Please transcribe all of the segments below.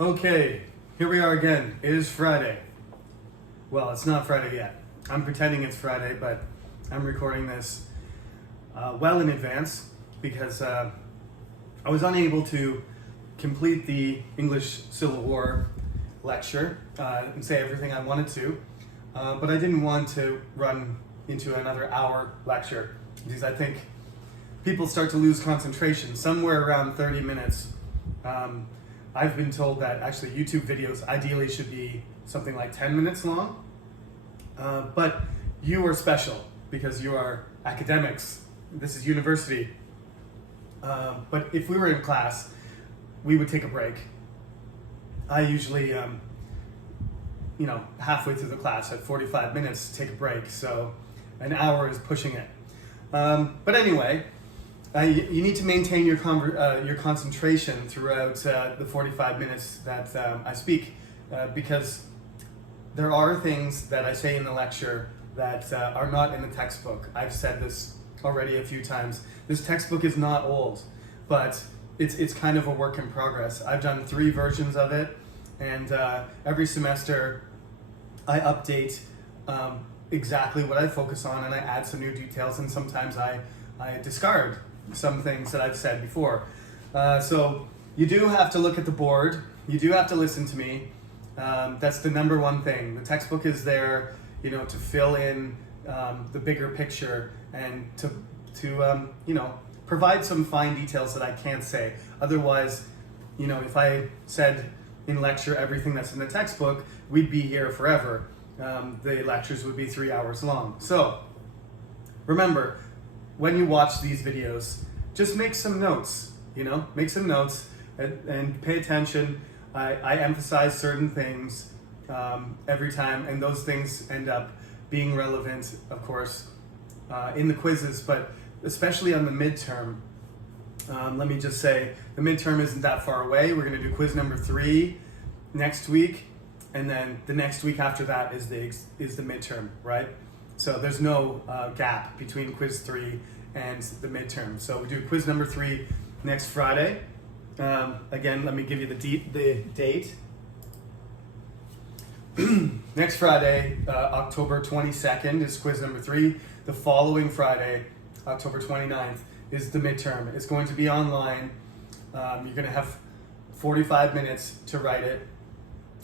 Okay, here we are again. It is Friday. Well, it's not Friday yet. I'm pretending it's Friday, but I'm recording this well in advance because I was unable to complete the English Civil War lecture and say everything I wanted to, but I didn't want to run into another hour lecture because I think people start to lose concentration somewhere around 30 minutes. I've been told that actually YouTube videos ideally should be something like 10 minutes long, but you are special because you are academics. This is university. But if we were in class, we would take a break. I usually, halfway through the class at 45 minutes, take a break. So an hour is pushing it. But anyway, you need to maintain your concentration throughout the 45 minutes that I speak, because there are things that I say in the lecture that are not in the textbook. I've said this already a few times. This textbook is not old, but it's kind of a work in progress. I've done 3 versions of it, and every semester I update exactly what I focus on, and I add some new details, and sometimes I discard some things that I've said before. So you do have to look at the board. You do have to listen to me. That's the number one thing. The textbook is there, to fill in the bigger picture and to provide some fine details that I can't say. Otherwise, if I said in lecture everything that's in the textbook, we'd be here forever. The lectures would be 3 hours long. So remember, when you watch these videos, just make some notes, make some notes and pay attention. I emphasize certain things every time, and those things end up being relevant, of course, in the quizzes, but especially on the midterm. Let me just say, the midterm isn't that far away. We're going to do quiz number 3 next week, and then the next week after that is the midterm, right? So there's no gap between quiz 3 and the midterm. So we do quiz number 3 next Friday. Again, let me give you the date. Next Friday, October 22nd is quiz number 3. The following Friday, October 29th, is the midterm. It's going to be online. You're going to have 45 minutes to write it.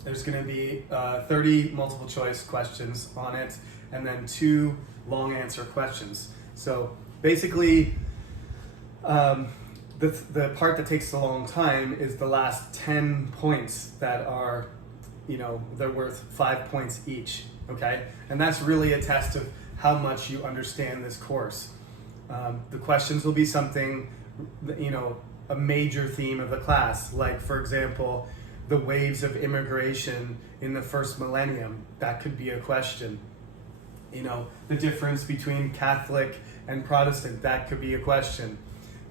There's going to be 30 multiple choice questions on it, and then 2 long answer questions. So basically, the part that takes a long time is the last 10 points that are, they're worth 5 points each, okay? And that's really a test of how much you understand this course. The questions will be something, a major theme of the class, like, for example, the waves of immigration in the first millennium. That could be a question. The difference between Catholic and Protestant, that could be a question.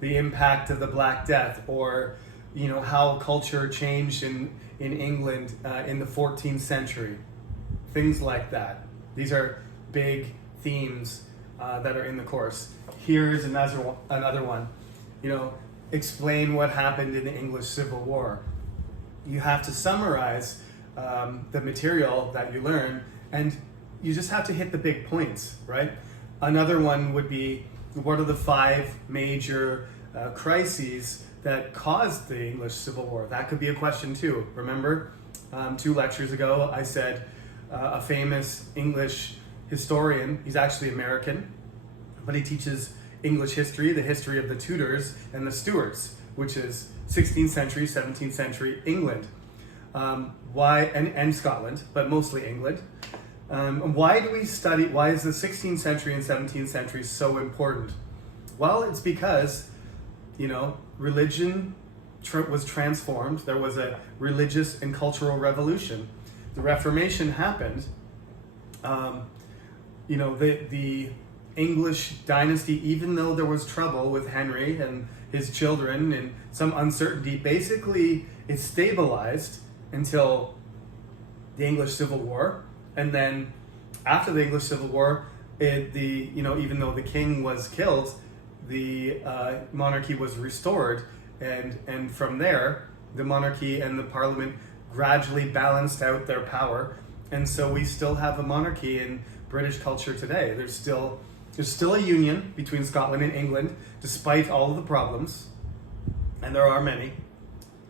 The impact of the Black Death, or how culture changed in England in the 14th century. Things like that. These are big themes that are in the course. Here's another one. Explain what happened in the English Civil War. You have to summarize the material that you learn, and you just have to hit the big points, right? Another one would be, what are the 5 major crises that caused the English Civil War? That could be a question too. Remember, 2 lectures ago, I said a famous English historian, he's actually American, but he teaches English history, the history of the Tudors and the Stuarts, which is 16th century, 17th century England. And Scotland, but mostly England. Why is the 16th century and 17th century so important? Well, it's because, religion was transformed. There was a religious and cultural revolution. The Reformation happened. The English dynasty, even though there was trouble with Henry and his children and some uncertainty, basically it stabilized until the English Civil War. And then after the English Civil War, even though the king was killed, the monarchy was restored, and from there the monarchy and the parliament gradually balanced out their power. And so we still have a monarchy in British culture today. There's still a union between Scotland and England, despite all of the problems, and there are many.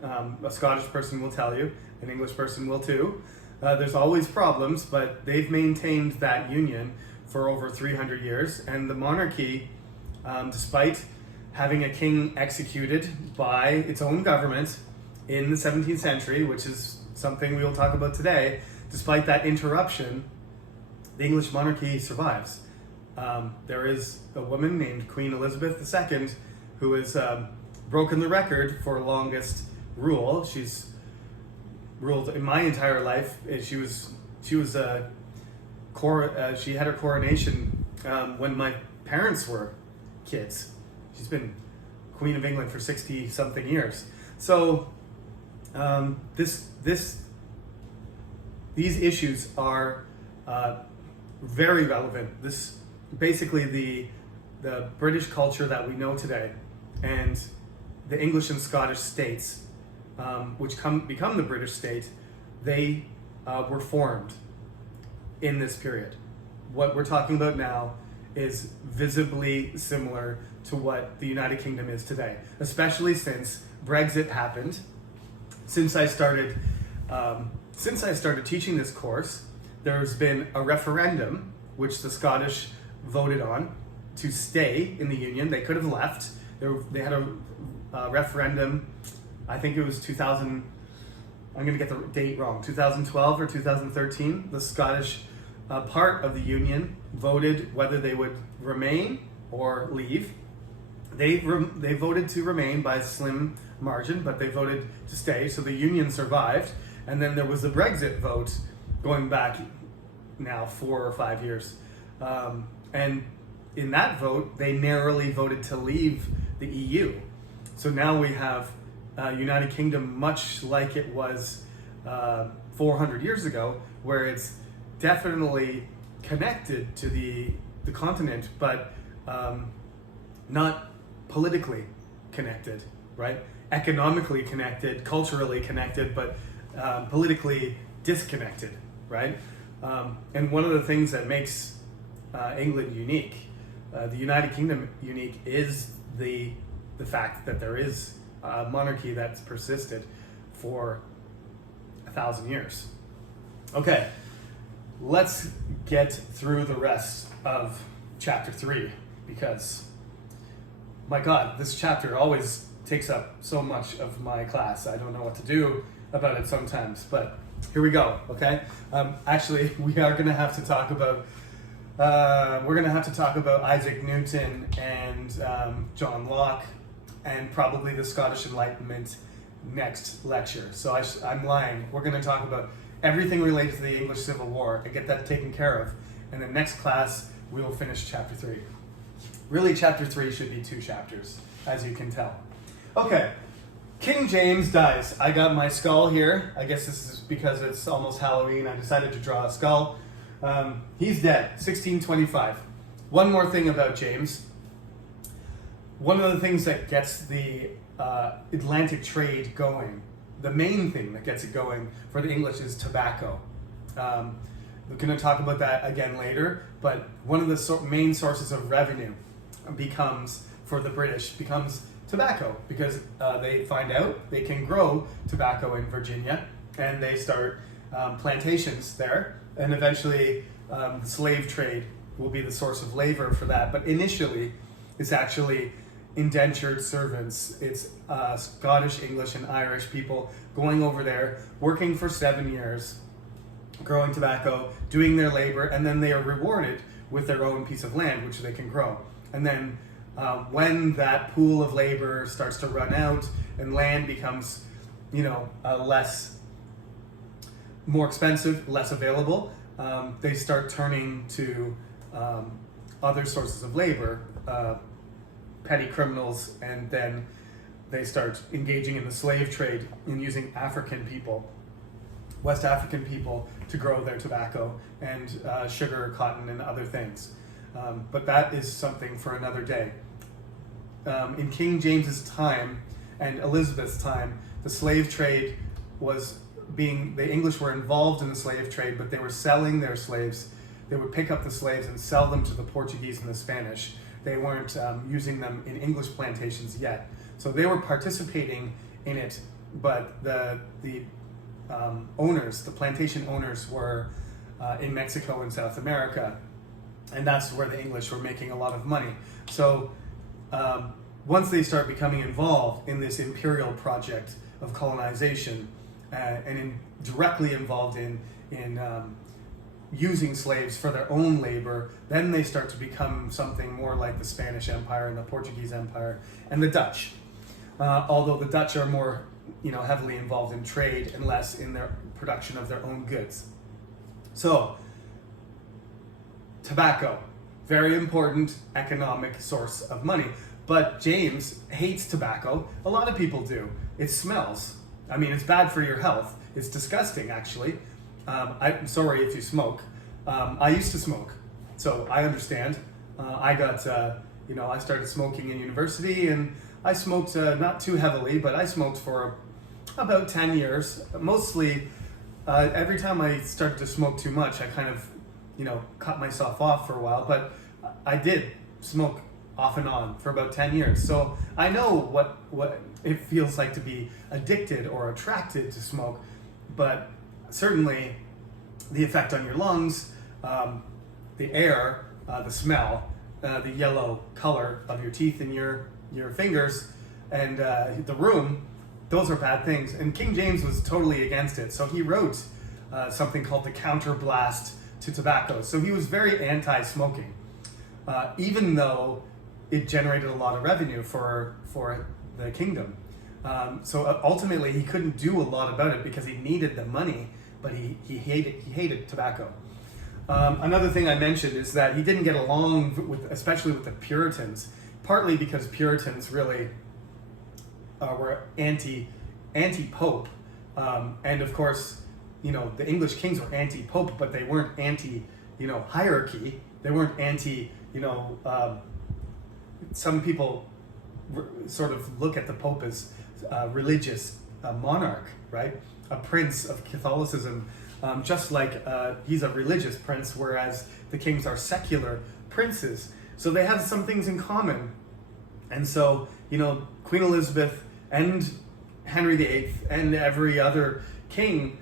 A Scottish person will tell you, an English person will too. There's always problems, but they've maintained that union for over 300 years, and the monarchy, despite having a king executed by its own government in the 17th century, which is something we will talk about today, despite that interruption, the English monarchy survives. There is a woman named Queen Elizabeth II who has broken the record for longest rule. She's ruled in my entire life. She had her coronation when my parents were kids. She's been Queen of England for 60 something years. So these issues are very relevant. This basically the British culture that we know today, and the English and Scottish states, which become the British state, they were formed in this period. What we're talking about now is visibly similar to what the United Kingdom is today, especially since Brexit happened. Since I started teaching this course, there's been a referendum which the Scottish voted on to stay in the Union. They could have left. They had a referendum, I think it was 2000, I'm going to get the date wrong, 2012 or 2013. The Scottish part of the Union voted whether they would remain or leave. They voted to remain by a slim margin, but they voted to stay, so the Union survived. And then there was the Brexit vote going back now 4 or 5 years. And in that vote, they narrowly voted to leave the EU. So now we have a United Kingdom much like it was 400 years ago, where it's definitely connected to the continent, but not politically connected, right? Economically connected, culturally connected, but politically disconnected, right? And one of the things that makes England unique, the United Kingdom unique, is the fact that there is a monarchy that's persisted for 1,000 years. Okay, let's get through the rest of chapter 3, because my God, this chapter always takes up so much of my class. I don't know what to do about it sometimes, but here we go. Okay, actually, we are going to have to talk about Isaac Newton and John Locke, and probably the Scottish Enlightenment next lecture. So I'm lying. We're going to talk about everything related to the English Civil War and get that taken care of. And then next class, we will finish chapter 3. Really, chapter 3 should be 2 chapters, as you can tell. Okay, King James dies. I got my skull here. I guess this is because it's almost Halloween. I decided to draw a skull. He's dead, 1625. One more thing about James. One of the things that gets the Atlantic trade going, the main thing that gets it going for the English, is tobacco. We're going to talk about that again later, but one of the main sources of revenue for the British becomes tobacco, because they find out they can grow tobacco in Virginia, and they start plantations there, and eventually the slave trade will be the source of labor for that. But initially, it's actually indentured servants. It's Scottish, English, and Irish people going over there, working for 7 years, growing tobacco, doing their labor, and then they are rewarded with their own piece of land, which they can grow. And then when that pool of labor starts to run out and land becomes, more expensive, less available, they start turning to other sources of labor, petty criminals, and then they start engaging in the slave trade and using African people, West African people, to grow their tobacco and sugar, cotton, and other things. But that is something for another day. In King James's time and Elizabeth's time, the slave trade was the English were involved in the slave trade, but they were selling their slaves. They would pick up the slaves and sell them to the Portuguese and the Spanish. They weren't using them in English plantations yet. So they were participating in it, but the owners, the plantation owners, were in Mexico and South America, and that's where the English were making a lot of money. So once they start becoming involved in this imperial project of colonization and directly involved in using slaves for their own labor, then they start to become something more like the Spanish Empire and the Portuguese Empire and the Dutch. Although the Dutch are more, heavily involved in trade and less in their production of their own goods. So, tobacco, very important economic source of money. But James hates tobacco. A lot of people do. It smells. I mean, it's bad for your health. It's disgusting, actually. I'm sorry if you smoke. I used to smoke, so I understand. I started smoking in university, and I smoked not too heavily, but I smoked for about 10 years. Mostly, every time I started to smoke too much, I kind of, cut myself off for a while. But I did smoke off and on for about 10 years. So I know what it feels like to be addicted or attracted to smoke, but certainly the effect on your lungs, the air, the smell, the yellow color of your teeth and your fingers, and the room, those are bad things. And King James was totally against it. So he wrote something called the Counterblast to Tobacco. So he was very anti-smoking, even though it generated a lot of revenue for the kingdom. So ultimately he couldn't do a lot about it because he needed the money, but he hated tobacco. Another thing I mentioned is that he didn't get along especially with the Puritans, partly because Puritans really were anti-pope, and of course, the English kings were anti-pope, but they weren't anti-hierarchy. They weren't anti, some people sort of look at the Pope as a religious monarch, right? A prince of Catholicism, just like he's a religious prince, whereas the kings are secular princes. So they have some things in common. And so, Queen Elizabeth and Henry VIII and every other king,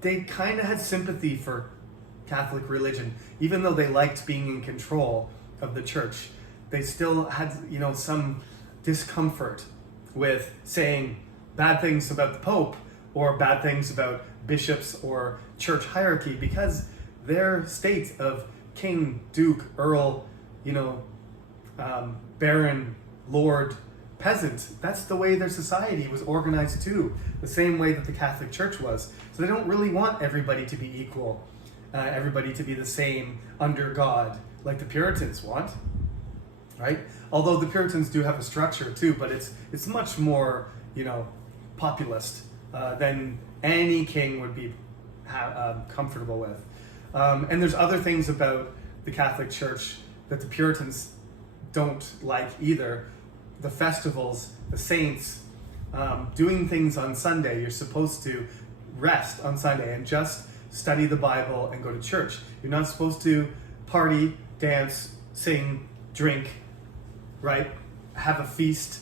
they kind of had sympathy for Catholic religion, even though they liked being in control of the church. They still had, some discomfort with saying bad things about the Pope or bad things about bishops or church hierarchy, because their state of king, duke, earl, baron, lord, peasant, that's the way their society was organized too, the same way that the Catholic Church was. So they don't really want everybody to be equal, everybody to be the same under God, like the Puritans want, right? Although the Puritans do have a structure too, but it's much more, populist than any king would be comfortable with. And there's other things about the Catholic Church that the Puritans don't like either. The festivals, the saints, doing things on Sunday. You're supposed to rest on Sunday and just study the Bible and go to church. You're not supposed to party, dance, sing, drink, right? Have a feast.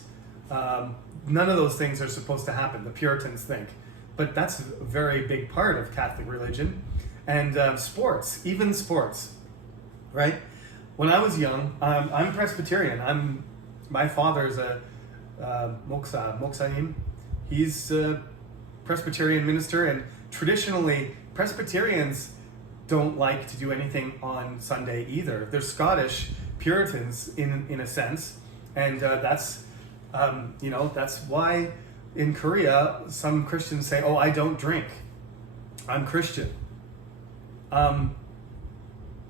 None of those things are supposed to happen, the Puritans think. But that's a very big part of Catholic religion. And sports, even sports, right? When I was young, I'm Presbyterian. My father's a Moksaim. He's a Presbyterian minister, and traditionally, Presbyterians don't like to do anything on Sunday either. They're Scottish Puritans in a sense, and that's why in Korea some Christians say, "Oh, I don't drink. I'm Christian."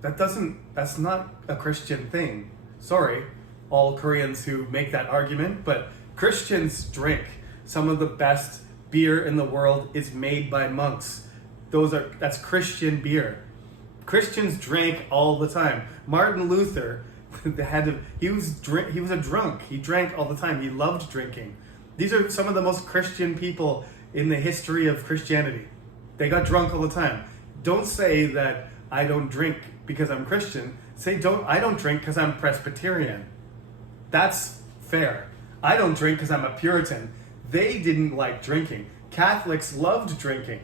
That's not a Christian thing. Sorry, all Koreans who make that argument, but Christians drink. Some of the best beer in the world is made by monks. That's Christian beer. Christians drank all the time. Martin Luther, he was a drunk. He drank all the time. He loved drinking. These are some of the most Christian people in the history of Christianity. They got drunk all the time. Don't say that I don't drink because I'm Christian. Say I don't drink because I'm Presbyterian. That's fair. I don't drink because I'm a Puritan. They didn't like drinking. Catholics loved drinking.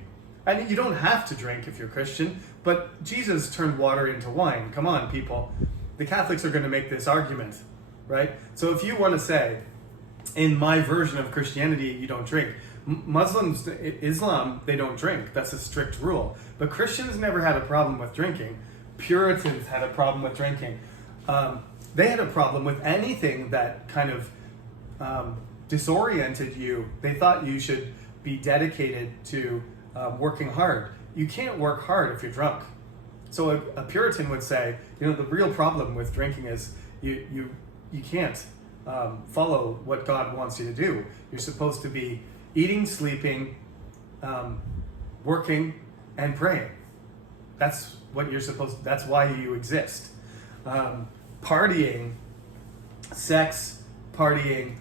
And you don't have to drink if you're Christian, but Jesus turned water into wine. Come on, people. The Catholics are going to make this argument, right? So if you want to say, in my version of Christianity, you don't drink. Muslims, Islam, they don't drink. That's a strict rule. But Christians never had a problem with drinking. Puritans had a problem with drinking. They had a problem with anything that kind of disoriented you. They thought you should be dedicated to working hard. You can't work hard if you're drunk. So a Puritan would say, the real problem with drinking is you can't follow what God wants you to do. You're supposed to be eating, sleeping, working, and praying. That's what you're supposed to, that's why you exist. Partying, sex, partying,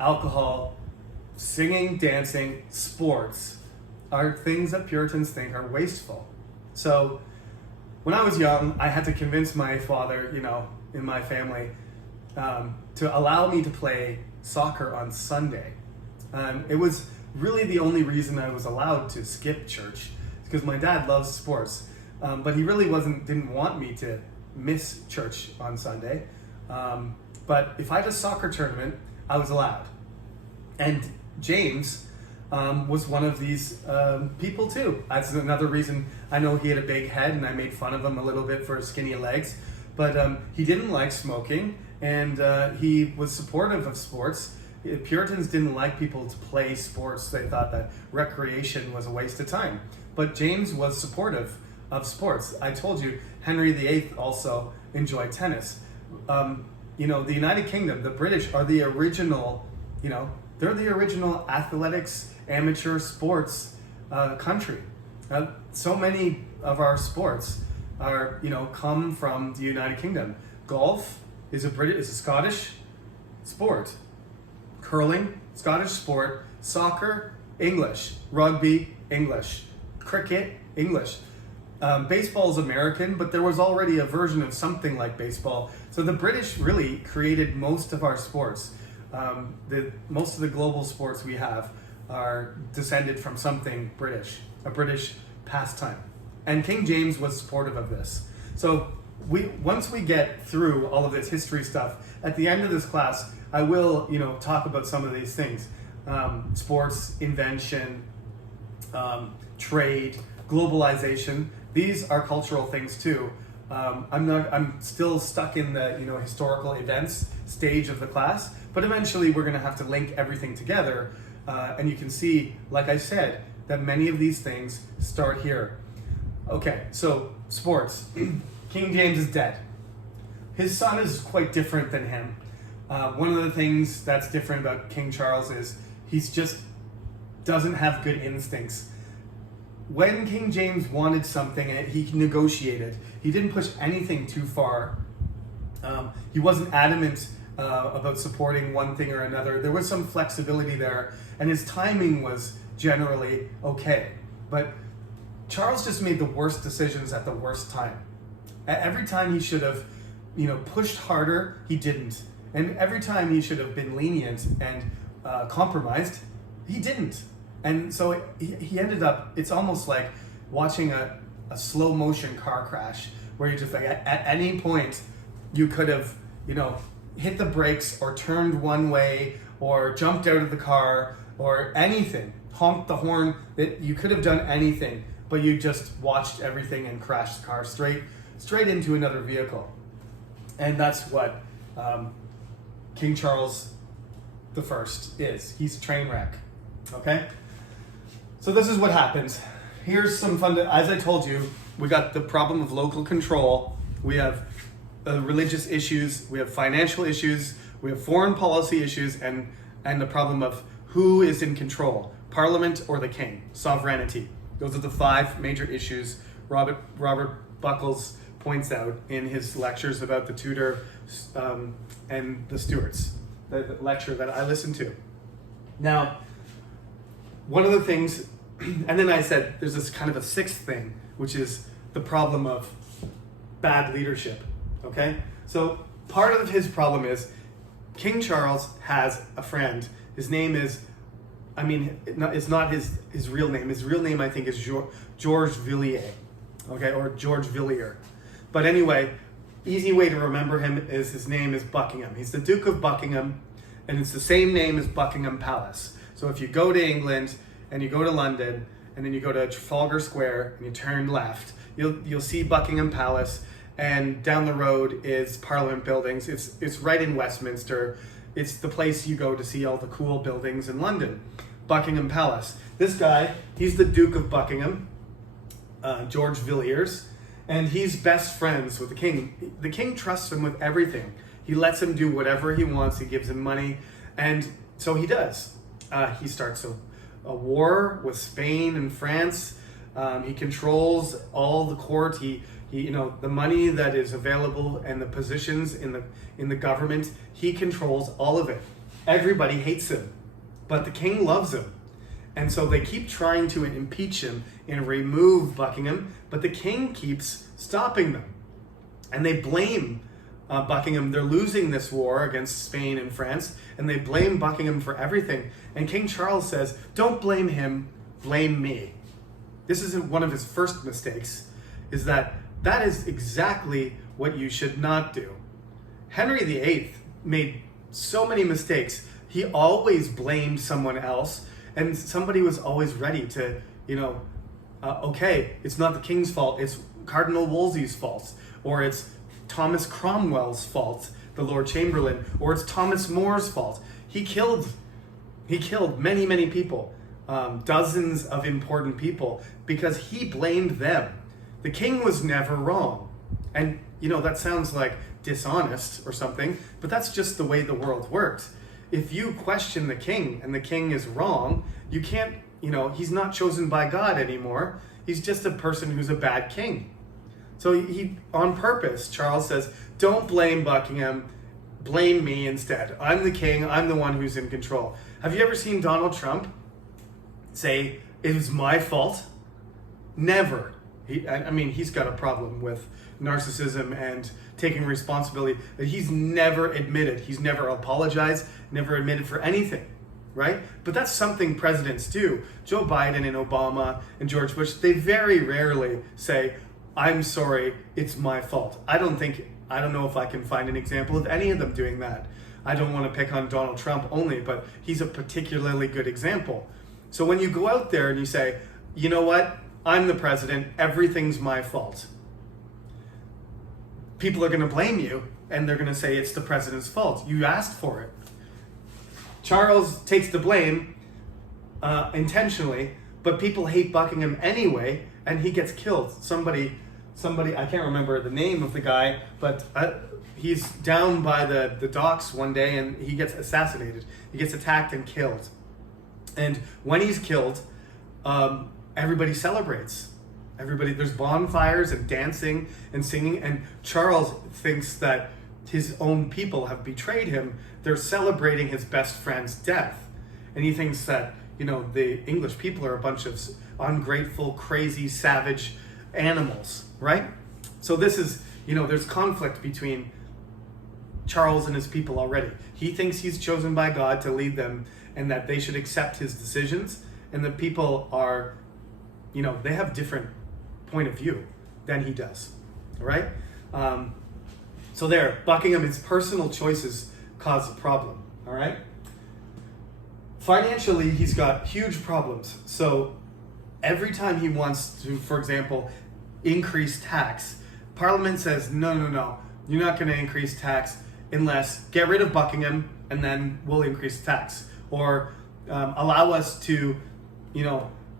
alcohol, singing, dancing, sports are things that Puritans think are wasteful. So when I was young, I had to convince my father, in my family, to allow me to play soccer on Sunday. It was really the only reason I was allowed to skip church, because my dad loves sports, but he really didn't want me to miss church on Sunday. But if I had a soccer tournament, I was allowed. And James was one of these people too. That's another reason I know he had a big head, and I made fun of him a little bit for his skinny legs. But he didn't like smoking, and he was supportive of sports. Puritans didn't like people to play sports. They thought that recreation was a waste of time. But James was supportive of sports. I told you, Henry VIII also enjoyed tennis. The United Kingdom, the British are the original, they're the original athletics, amateur sports country. So many of our sports are, come from the United Kingdom. Golf is a Scottish sport. Curling, Scottish sport. Soccer, English. Rugby, English. Cricket, English. Baseball is American, but there was already a version of something like baseball. So the British really created most of our sports. Most of the global sports we have are descended from something British, a British pastime. And King James was supportive of this. So once we get through all of this history stuff, at the end of this class, I will, talk about some of these things. Sports, invention, trade, globalization. These are cultural things too. I'm still stuck in the, historical events stage of the class, but eventually we're going to have to link everything together. And you can see, like I said, that many of these things start here. Okay, so sports. King James is dead. His son is quite different than him. One of the things that's different about King Charles is he's just doesn't have good instincts. When King James wanted something, he negotiated. He didn't push anything too far. He wasn't adamant about supporting one thing or another. There was some flexibility there, and his timing was generally okay. But Charles just made the worst decisions at the worst time. Every time he should have, pushed harder, he didn't. And every time he should have been lenient and compromised, he didn't. And so he ended up, it's almost like watching a slow motion car crash, where you're just like, at any point, you could have, hit the brakes or turned one way or jumped out of the car or anything, honked the horn, that you could have done anything, but you just watched everything and crashed the car straight into another vehicle. And that's what King Charles I is. He's a train wreck. Okay? So this is what happens. Here's some fun, as I told you, we got the problem of local control. We have religious issues, we have financial issues, we have foreign policy issues, and the problem of who is in control, Parliament or the king, sovereignty. Those are the 5 major issues Robert Buckles points out in his lectures about the Tudor and the Stuarts, the lecture that I listened to. Now, one of the things, and then I said there's this kind of a sixth thing, which is the problem of bad leadership. Okay? So part of his problem is King Charles has a friend. His name is, it's not his real name. His real name, I think, is George Villiers, okay, or George Villiers. But anyway, easy way to remember him is his name is Buckingham. He's the Duke of Buckingham, and it's the same name as Buckingham Palace. So if you go to England and you go to London and then you go to Trafalgar Square and you turn left, you'll see Buckingham Palace, and down the road is Parliament buildings. It's right in Westminster. It's the place you go to see all the cool buildings in London. Buckingham Palace. This guy, he's the Duke of Buckingham, George Villiers, and he's best friends with the king. The king trusts him with everything. He lets him do whatever he wants. He gives him money, and so he does. He starts a war with Spain and France. He controls all the court. He the money that is available and the positions in the government, he controls all of it. Everybody hates him, but the king loves him. And so they keep trying to impeach him and remove Buckingham, but the king keeps stopping them. And they blame Buckingham. They're losing this war against Spain and France, and they blame Buckingham for everything. And King Charles says, don't blame him, blame me. This is one of his first mistakes, is that is exactly what you should not do. Henry VIII made so many mistakes. He always blamed someone else, and somebody was always ready to, okay, it's not the king's fault, it's Cardinal Wolsey's fault, or it's Thomas Cromwell's fault, the Lord Chamberlain, or it's Thomas More's fault. He killed many, many people, dozens of important people, because he blamed them. The king was never wrong. And, that sounds like dishonest or something, but that's just the way the world works. If you question the king and the king is wrong, you can't, he's not chosen by God anymore. He's just a person who's a bad king. So he, on purpose, Charles says, don't blame Buckingham, blame me instead. I'm the king, I'm the one who's in control. Have you ever seen Donald Trump say, it was my fault? Never. He's got a problem with narcissism and taking responsibility. He's never admitted, he's never apologized, never admitted for anything, right? But that's something presidents do. Joe Biden and Obama and George Bush, they very rarely say, I'm sorry, it's my fault. I don't know if I can find an example of any of them doing that. I don't want to pick on Donald Trump only, but he's a particularly good example. So when you go out there and you say, you know what? I'm the president, everything's my fault. People are going to blame you, and they're going to say it's the president's fault. You asked for it. Charles takes the blame intentionally, but people hate Buckingham anyway, and he gets killed. Somebody, I can't remember the name of the guy, but he's down by the docks one day, and he gets assassinated. He gets attacked and killed. And when he's killed, everybody celebrates. There's bonfires and dancing and singing, and Charles thinks that his own people have betrayed him. They're celebrating his best friend's death. And he thinks that, the English people are a bunch of ungrateful, crazy, savage animals, right? So this is, there's conflict between Charles and his people already. He thinks he's chosen by God to lead them and that they should accept his decisions, and the people are, they have different point of view than he does, all right? So there, Buckingham, his personal choices cause a problem, all right? Financially, he's got huge problems. So every time he wants to, for example, increase tax, Parliament says, no, you're not going to increase tax unless get rid of Buckingham and then we'll increase tax. Or allow us to,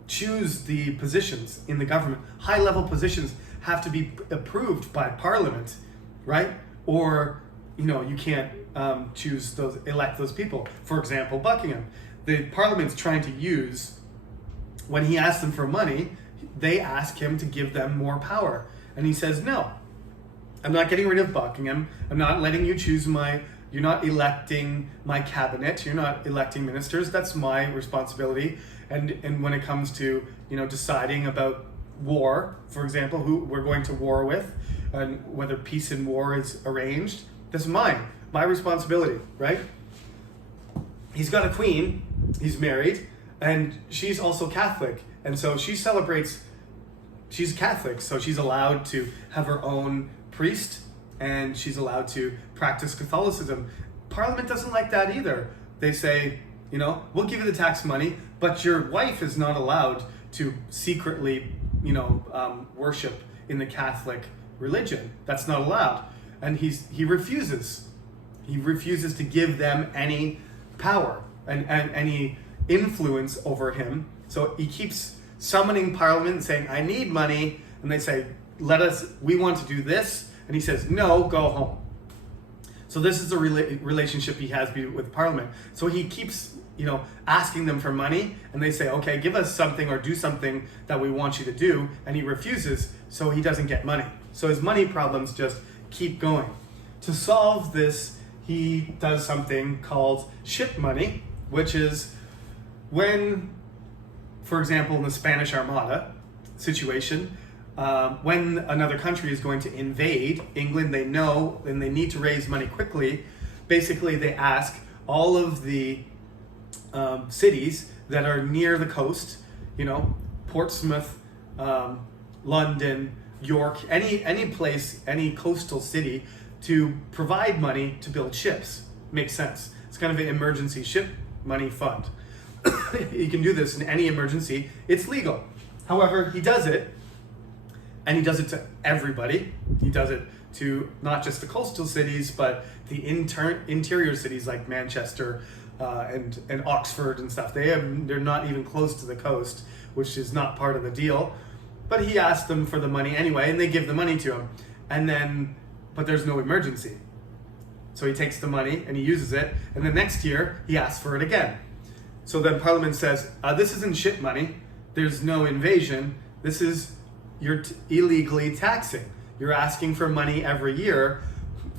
choose the positions in the government. High-level positions have to be approved by Parliament, right? Or, you can't elect those people. For example, Buckingham. The Parliament's trying to use, when he asks them for money, they ask him to give them more power. And he says, no, I'm not getting rid of Buckingham. I'm not letting you choose my You're not electing my cabinet. You're not electing ministers. That's my responsibility. And when it comes to, deciding about war, for example, who we're going to war with, and whether peace and war is arranged, that's my responsibility, right? He's got a queen, he's married, and she's also Catholic. And so she's Catholic, so she's allowed to have her own priest, and she's allowed to practice Catholicism. Parliament doesn't like that either. They say, we'll give you the tax money, but your wife is not allowed to secretly, worship in the Catholic religion. That's not allowed. And he refuses. He refuses to give them any power and any influence over him. So he keeps summoning Parliament and saying, I need money. And they say, we want to do this. And he says, no, go home. So this is a relationship he has with Parliament. So he keeps, asking them for money, and they say, okay, give us something or do something that we want you to do. And he refuses, so he doesn't get money. So his money problems just keep going. To solve this, he does something called ship money, which is when, for example, in the Spanish Armada situation, when another country is going to invade England, they know and they need to raise money quickly. Basically, they ask all of the cities that are near the coast, Portsmouth, London, York, any place, any coastal city, to provide money to build ships. Makes sense. It's kind of an emergency ship money fund. You can do this in any emergency. It's legal. However, he does it, and he does it to everybody. He does it to not just the coastal cities, but the interior cities like Manchester and Oxford and stuff. They're not even close to the coast, which is not part of the deal. But he asked them for the money anyway, and they give the money to him. But there's no emergency. So he takes the money and he uses it, and then next year he asks for it again. So then Parliament says, this isn't ship money. There's no invasion. This is you're illegally taxing. You're asking for money every year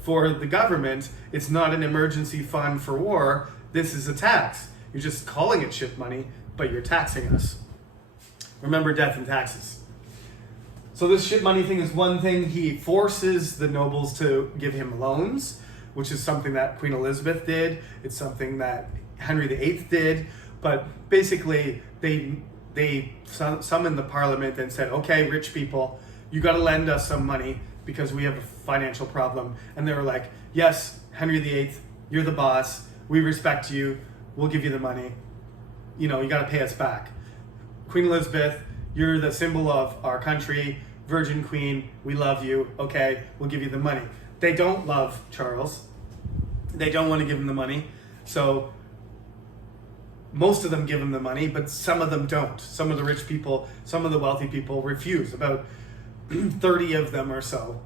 for the government. It's not an emergency fund for war. This is a tax. You're just calling it ship money, but you're taxing us. Remember death and taxes. So this ship money thing is one thing. He forces the nobles to give him loans, which is something that Queen Elizabeth did. It's something that Henry VIII did. But basically, they summoned the Parliament and said, okay, rich people, you got to lend us some money because we have a financial problem. And they were like, yes, Henry VIII, you're the boss. We respect you. We'll give you the money. You got to pay us back. Queen Elizabeth, you're the symbol of our country. Virgin Queen, we love you. Okay, we'll give you the money. They don't love Charles. They don't want to give him the money. So most of them give him the money, but some of them don't. Some of the rich people, some of the wealthy people refuse. About 30 of them or so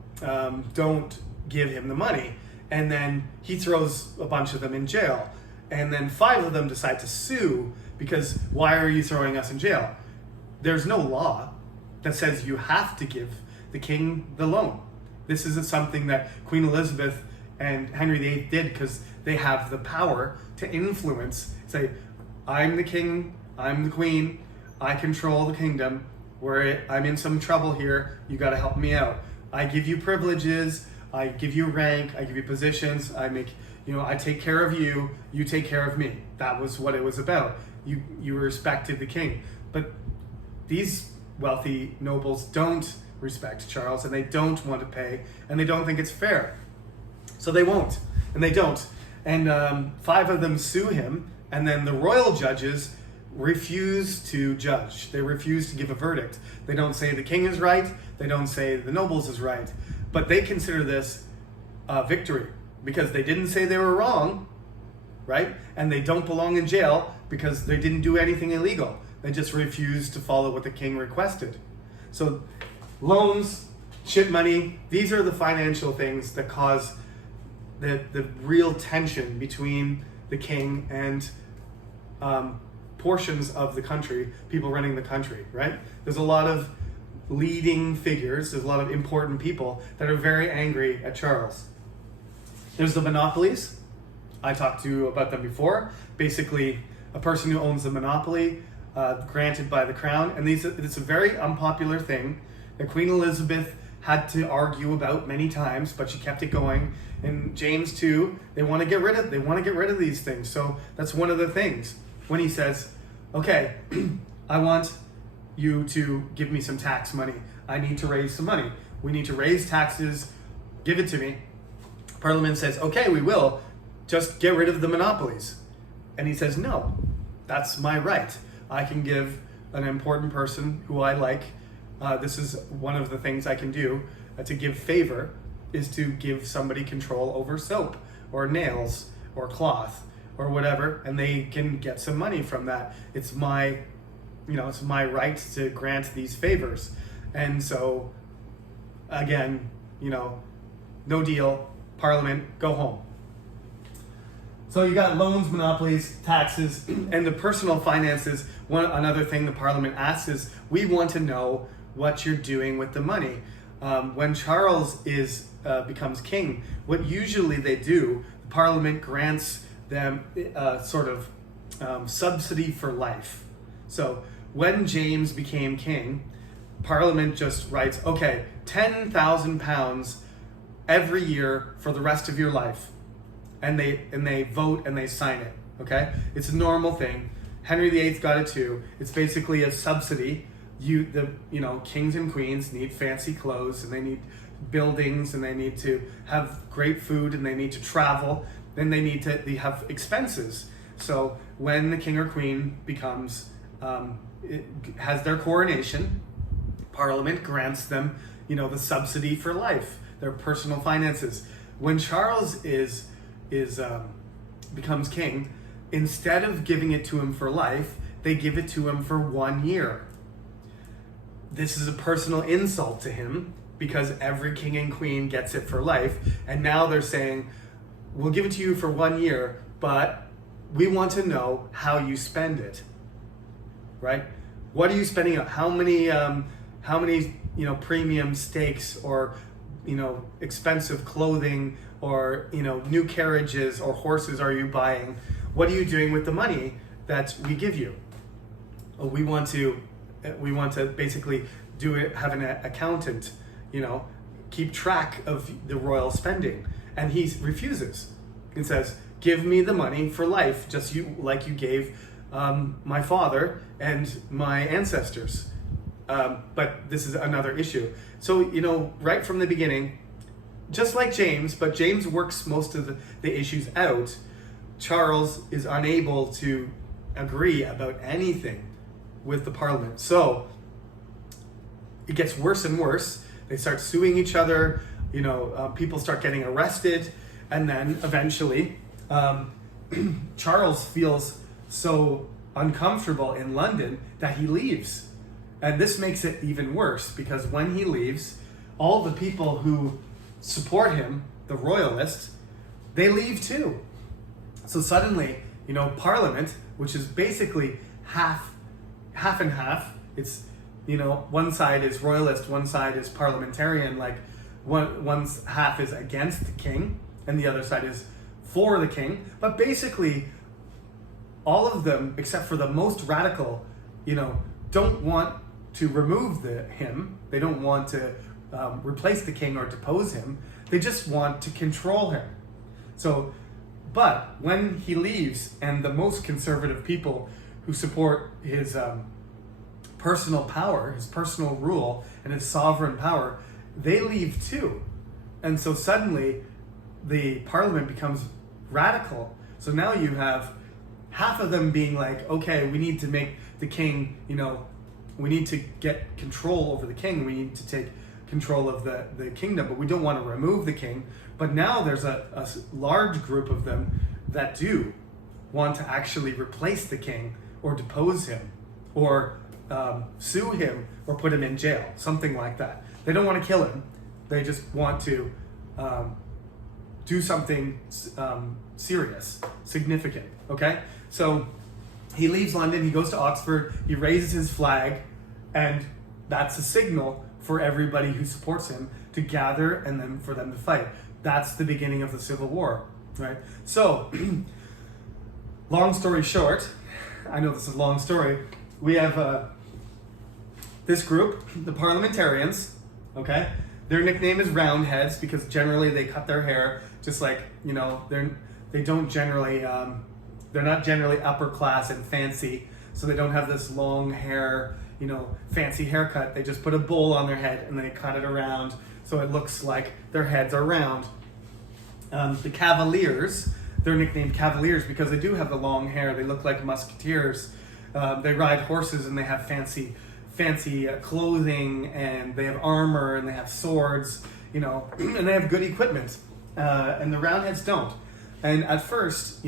don't give him the money. And then he throws a bunch of them in jail. And then 5 of them decide to sue because why are you throwing us in jail? There's no law that says you have to give the king the loan. This isn't something that Queen Elizabeth and Henry VIII did because they have the power to influence, say, I'm the king, I'm the queen, I control the kingdom, I'm in some trouble here, you gotta help me out. I give you privileges, I give you rank, I give you positions, I take care of you, you take care of me. That was what it was about. You respected the king. But these wealthy nobles don't respect Charles, and they don't want to pay, and they don't think it's fair. So they won't, and they don't. And 5 of them sue him, and then the royal judges refuse to judge. They refuse to give a verdict. They don't say the king is right, they don't say the nobles is right, but they consider this a victory because they didn't say they were wrong, right? And they don't belong in jail because they didn't do anything illegal. They just refused to follow what the king requested. So loans, ship money, these are the financial things that cause the real tension between the king and portions of the country, people running the country, right? There's a lot of leading figures, there's a lot of important people that are very angry at Charles. There's the monopolies, I talked to you about them before. Basically, a person who owns a monopoly granted by the crown. And it's a very unpopular thing that Queen Elizabeth had to argue about many times, but she kept it going. And James too, they want to get rid of these things. So that's one of the things when he says, okay, I want you to give me some tax money. I need to raise some money. We need to raise taxes. Give it to me. Parliament says, okay, we will. Just get rid of the monopolies. And he says, no, that's my right. I can give an important person who I like. This is one of the things I can do to give favor, is to give somebody control over soap or nails or cloth or whatever, and they can get some money from that. It's my right to grant these favors. And so, again, no deal, Parliament, go home. So you got loans, monopolies, taxes, and the personal finances. Another thing the Parliament asks is, we want to know what you're doing with the money. When Charles becomes king, what usually they do, the Parliament grants them subsidy for life. So when James became king, Parliament just writes, okay, £10,000 every year for the rest of your life. And they vote and they sign it, okay? It's a normal thing. Henry VIII got it too. It's basically a subsidy. Kings and queens need fancy clothes, and they need buildings, and they need to have great food, and they need to travel. Then they have expenses. So when the king or queen has their coronation, Parliament grants them, the subsidy for life, their personal finances. When Charles becomes king, instead of giving it to him for life, they give it to him for 1 year. This is a personal insult to him, because every king and queen gets it for life, and now they're saying, we'll give it to you for 1 year, but we want to know how you spend it, right? What are you spending on? How many premium steaks, or expensive clothing, or new carriages or horses are you buying? What are you doing with the money that we give you? We want to basically have an accountant, keep track of the royal spending. And he refuses and says, give me the money for life, just like you gave my father and my ancestors. But this is another issue. So, right from the beginning, just like James, but James works most of the issues out, Charles is unable to agree about anything with the Parliament. So it gets worse and worse. They start suing each other, people start getting arrested, and then eventually Charles feels so uncomfortable in London that he leaves. And this makes it even worse, because when he leaves, all the people who support him, the royalists, they leave too. So suddenly, Parliament, which is basically half and half, it's, one side is royalist, one side is parliamentarian, like one's half is against the king and the other side is for the king. But basically, all of them, except for the most radical, don't want to remove him. They don't want to replace the king or depose him. They just want to control him. So, but when he leaves, and the most conservative people who support his personal power, his personal rule, and his sovereign power, they leave too. And so suddenly the Parliament becomes radical. So now you have half of them being like, okay, we need to make the king, we need to get control over the king. We need to take control of the kingdom, but we don't want to remove the king. But now there's a large group of them that do want to actually replace the king, or depose him, or sue him, or put him in jail, something like that. They don't want to kill him. They just want to do something serious, significant, okay? So he leaves London, he goes to Oxford, he raises his flag, and that's a signal for everybody who supports him to gather and then for them to fight. That's the beginning of the Civil War. right? So, long story short, I know this is a long story. We have this group, the Parliamentarians, okay? Their nickname is Roundheads because generally they cut their hair just like, they don't generally, they're not generally upper class and fancy, so they don't have this long hair, fancy haircut. They just put a bowl on their head and they cut it around so it looks like their heads are round. The Cavaliers, they're nicknamed Cavaliers because they do have the long hair. They look like musketeers. They ride horses and they have fancy clothing, and they have armor and they have swords, and they have good equipment. And the Roundheads don't. And at first,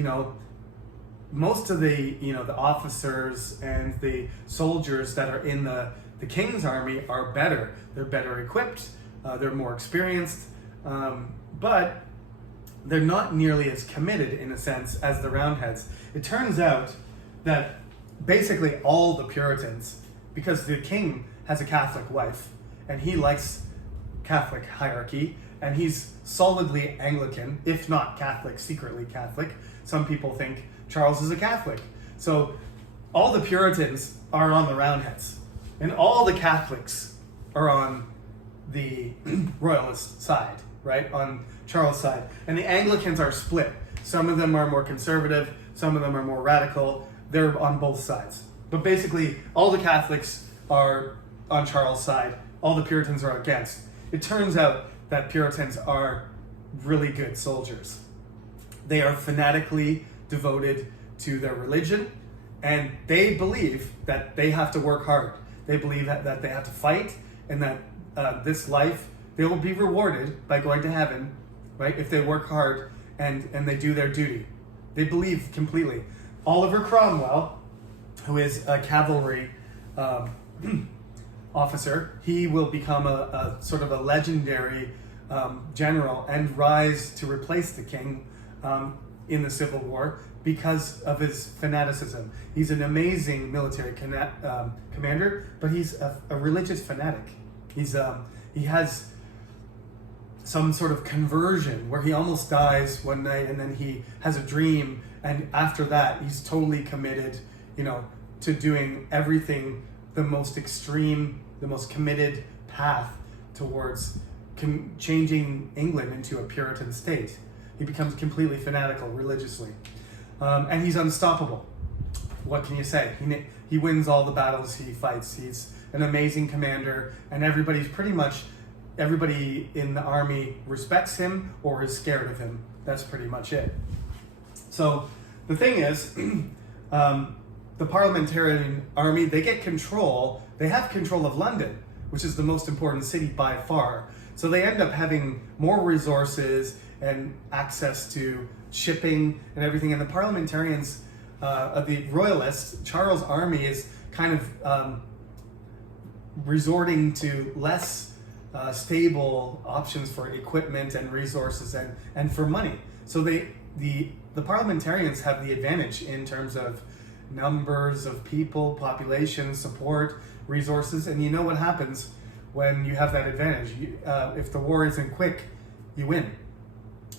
most of the officers and the soldiers that are in the king's army are better. They're better equipped. They're more experienced, but they're not nearly as committed in a sense as the Roundheads. It turns out that basically all the Puritans, because the king has a Catholic wife and he likes Catholic hierarchy, and he's solidly Anglican, if not Catholic, secretly Catholic. Some people think Charles is a Catholic. So all the Puritans are on the Roundheads, and all the Catholics are on the Royalist side, right? On Charles' side. And the Anglicans are split. Some of them are more conservative, some of them are more radical. They're on both sides. But basically, all the Catholics are on Charles' side. All the Puritans are against. It turns out that Puritans are really good soldiers. They are fanatically devoted to their religion, and they believe that they have to work hard. They believe that they have to fight, and that this life, they will be rewarded by going to heaven, right? If they work hard and they do their duty. They believe completely. Oliver Cromwell, who is a cavalry officer, he will become a sort of a legendary general and rise to replace the king in the Civil War because of his fanaticism. He's an amazing military commander, but he's a religious fanatic. He has some sort of conversion where he almost dies one night and then he has a dream, and after that he's totally committed, to doing everything, the most extreme, the most committed path towards changing England into a Puritan state. He becomes completely fanatical religiously. And he's unstoppable. What can you say? He wins all the battles he fights. He's an amazing commander, and everybody in the army respects him or is scared of him. That's pretty much it. So the thing is, the Parliamentarian army, they have control of London, which is the most important city by far. So they end up having more resources and access to shipping and everything. And the Parliamentarians, the Royalists, Charles' army is kind of resorting to less stable options for equipment and resources and for money. So the Parliamentarians have the advantage in terms of numbers of people, population, support, resources, and you know what happens when you have that advantage. If the war isn't quick, you win.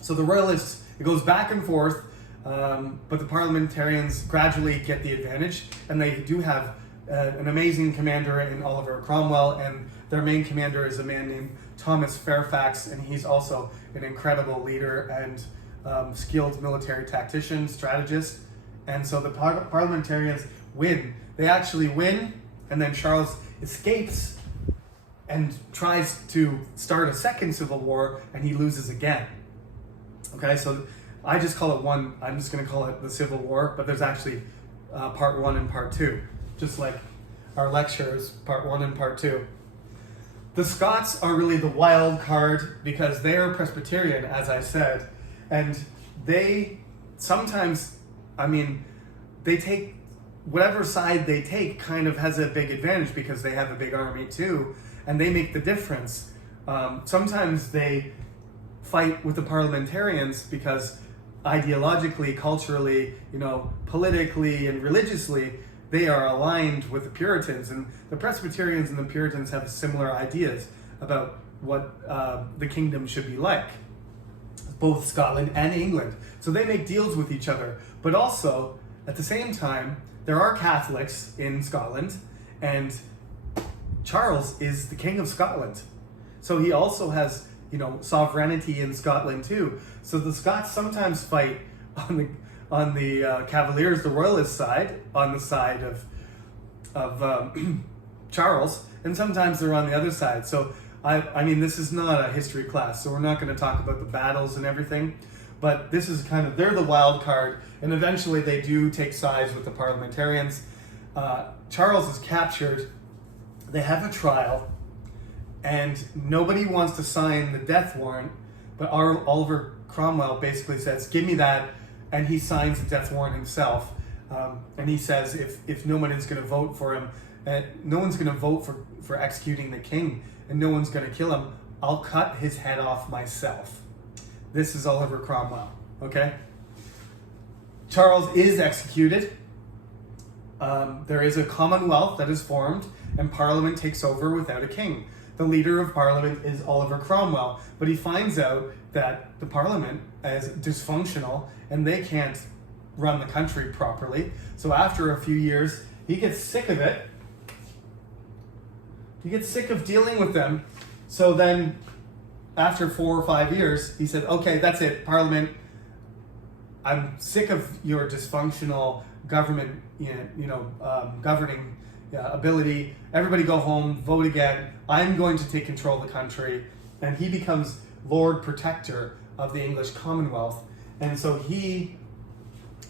So the Royalists, it goes back and forth, but the Parliamentarians gradually get the advantage, and they do have an amazing commander in Oliver Cromwell, and their main commander is a man named Thomas Fairfax, and he's also an incredible leader and skilled military tactician, strategist. And so the Parliamentarians win. They actually win, and then Charles escapes and tries to start a second civil war, and he loses again. Okay, so I just call it one. I'm just going to call it the Civil War, but there's actually part 1 and part 2, just like our lectures, part 1 and part 2. The Scots are really the wild card because they are Presbyterian, as I said, and they sometimes, they take whatever side they take kind of has a big advantage because they have a big army too, and they make the difference. Sometimes they fight with the Parliamentarians because ideologically, culturally, politically and religiously, they are aligned with the Puritans, and the Presbyterians and the Puritans have similar ideas about what the kingdom should be like. both Scotland and England. So they make deals with each other. But also, at the same time, there are Catholics in Scotland, and Charles is the King of Scotland. So he also has, sovereignty in Scotland too. So the Scots sometimes fight on the Cavaliers, the Royalist side, on the side of Charles, and sometimes they're on the other side. So I mean, this is not a history class, so we're not going to talk about the battles and everything, but this is they're the wild card, and eventually they do take sides with the Parliamentarians. Charles is captured, they have a trial, and nobody wants to sign the death warrant, but Oliver Cromwell basically says, give me that, and he signs the death warrant himself, and he says if no one is going to vote for him, no one's going to vote for executing the king, and no one's going to kill him, I'll cut his head off myself. This is Oliver Cromwell, okay? Charles is executed. There is a commonwealth that is formed, and Parliament takes over without a king. The leader of Parliament is Oliver Cromwell, but he finds out that the Parliament is dysfunctional and they can't run the country properly. So after a few years, he gets sick of it. He gets sick of dealing with them. So then, after 4 or 5 years, he said, okay, that's it, Parliament. I'm sick of your dysfunctional government, governing ability. Everybody go home, vote again. I'm going to take control of the country. And he becomes Lord Protector of the English Commonwealth. And so he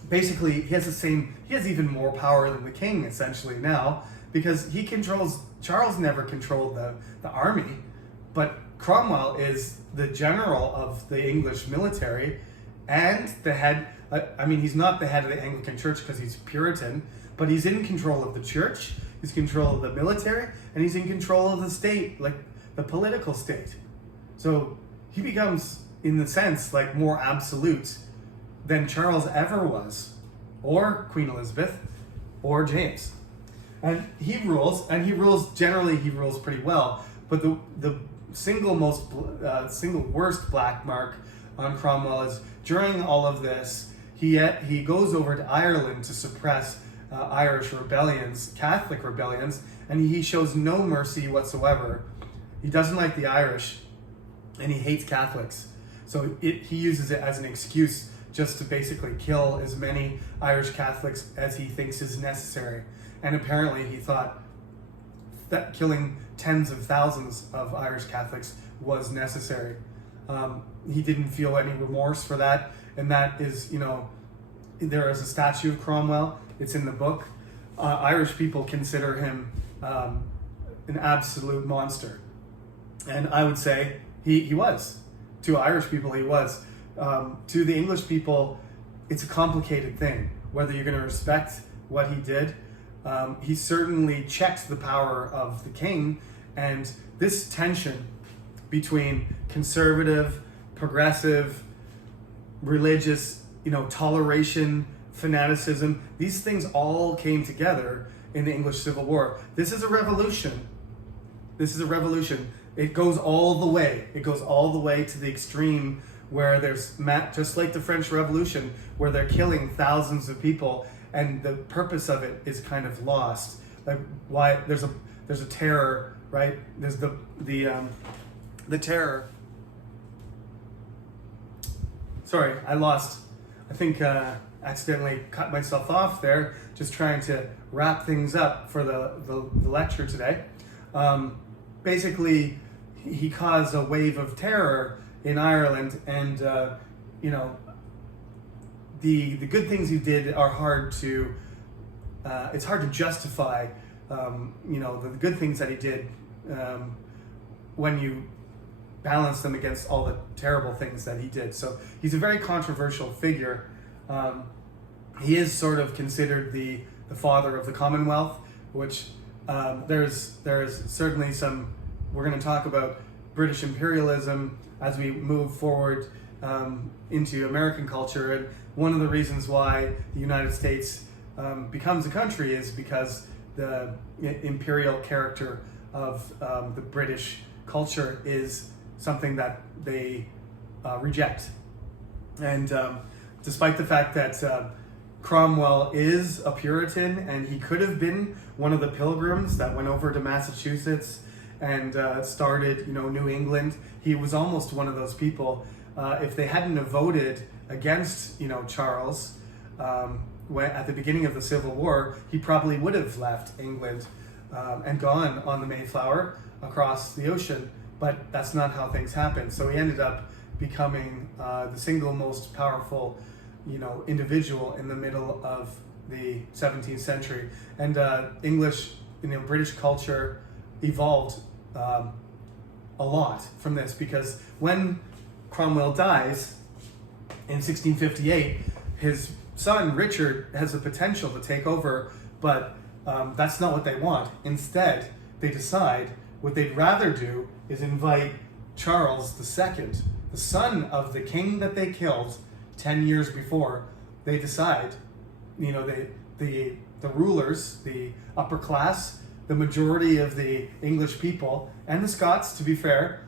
has even more power than the king, essentially, now, because Charles never controlled the army, but Cromwell is the general of the English military and the head. He's not the head of the Anglican Church because he's Puritan, but he's in control of the church, he's in control of the military, and he's in control of the state, like the political state. So he becomes, in the sense, like more absolute than Charles ever was, or Queen Elizabeth, or James. And he rules pretty well. But the single worst black mark on Cromwell is during all of this, he goes over to Ireland to suppress Irish rebellions, Catholic rebellions, and he shows no mercy whatsoever. He doesn't like the Irish, and he hates Catholics. So he uses it as an excuse just to basically kill as many Irish Catholics as he thinks is necessary. And apparently he thought that killing tens of thousands of Irish Catholics was necessary. He didn't feel any remorse for that. And that is, there is a statue of Cromwell. It's in the book. Irish people consider him an absolute monster. And I would say he was. To Irish people, he was. To the English people, it's a complicated thing, whether you're going to respect what he did. He certainly checked the power of the king, and this tension between conservative, progressive, religious, toleration, fanaticism, these things all came together in the English Civil War. This is a revolution. It goes all the way. It goes all the way to the extreme where there's, just like the French Revolution, where they're killing thousands of people, and the purpose of it is kind of lost. Like why there's a terror, right? There's the terror. Sorry, I think accidentally cut myself off there, just trying to wrap things up for the lecture today. Basically, he caused a wave of terror in Ireland, and the good things he did are hard to it's hard to justify the good things that he did when you balance them against all the terrible things that he did. So he's a very controversial figure. He is sort of considered the father of the Commonwealth, which there's certainly some. We're going to talk about British imperialism as we move forward into American culture, and one of the reasons why the United States becomes a country is because the imperial character of the British culture is something that they reject. And despite the fact that Cromwell is a Puritan, and he could have been one of the pilgrims that went over to Massachusetts and started, New England, he was almost one of those people. If they hadn't have voted against, Charles at the beginning of the Civil War, he probably would have left England and gone on the Mayflower across the ocean. But that's not how things happened. So he ended up becoming the single most powerful, individual in the middle of the 17th century. And English, British culture evolved a lot from this, because when Cromwell dies in 1658, his son Richard has the potential to take over, but that's not what they want. Instead, they decide what they'd rather do is invite Charles II, the son of the king that they killed 10 years before. They decide, the rulers, the upper class, the majority of the English people, and the Scots, to be fair,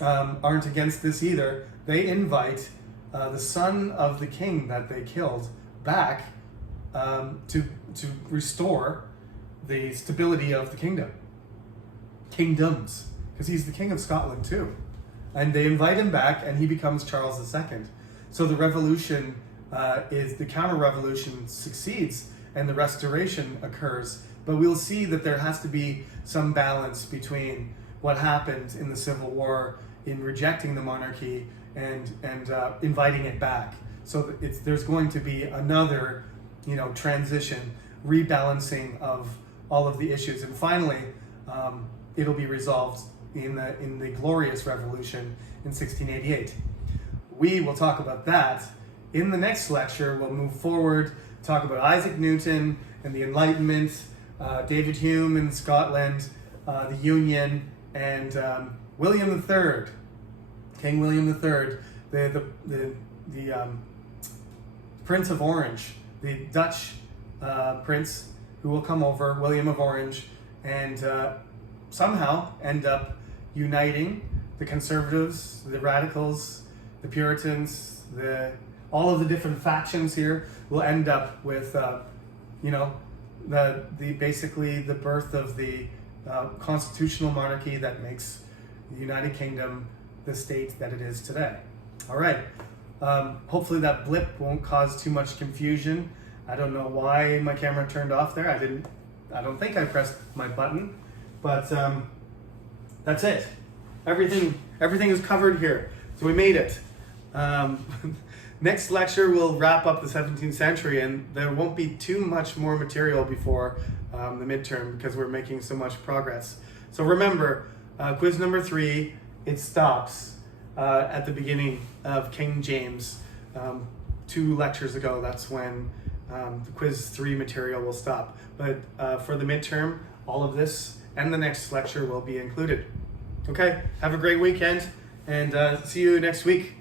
aren't against this either. They invite the son of the king that they killed back to restore the stability of the kingdoms, because he's the king of Scotland too. And they invite him back, and he becomes Charles II. So the revolution the counter-revolution succeeds, and the restoration occurs. But we'll see that there has to be some balance between what happened in the Civil War in rejecting the monarchy and inviting it back. So there's going to be another, transition, rebalancing of all of the issues, and finally, it'll be resolved in the Glorious Revolution in 1688. We will talk about that in the next lecture. We'll move forward, talk about Isaac Newton and the Enlightenment, David Hume in Scotland, the Union, and William III, King William III, the Prince of Orange, the Dutch prince who will come over, William of Orange, and somehow end up uniting the conservatives, the radicals, the Puritans, all of the different factions here will end up with, basically the birth of the constitutional monarchy that makes the United Kingdom the state that it is today. All right. Hopefully that blip won't cause too much confusion. I don't know why my camera turned off there. I don't think I pressed my button, but that's it. Everything is covered here. So we made it. Next lecture we'll wrap up the 17th century, and there won't be too much more material before the midterm, because we're making so much progress. So remember, quiz number 3, it stops at the beginning of King James. 2 lectures ago, that's when the quiz 3 material will stop. But for the midterm, all of this and the next lecture will be included. Okay, have a great weekend, and see you next week.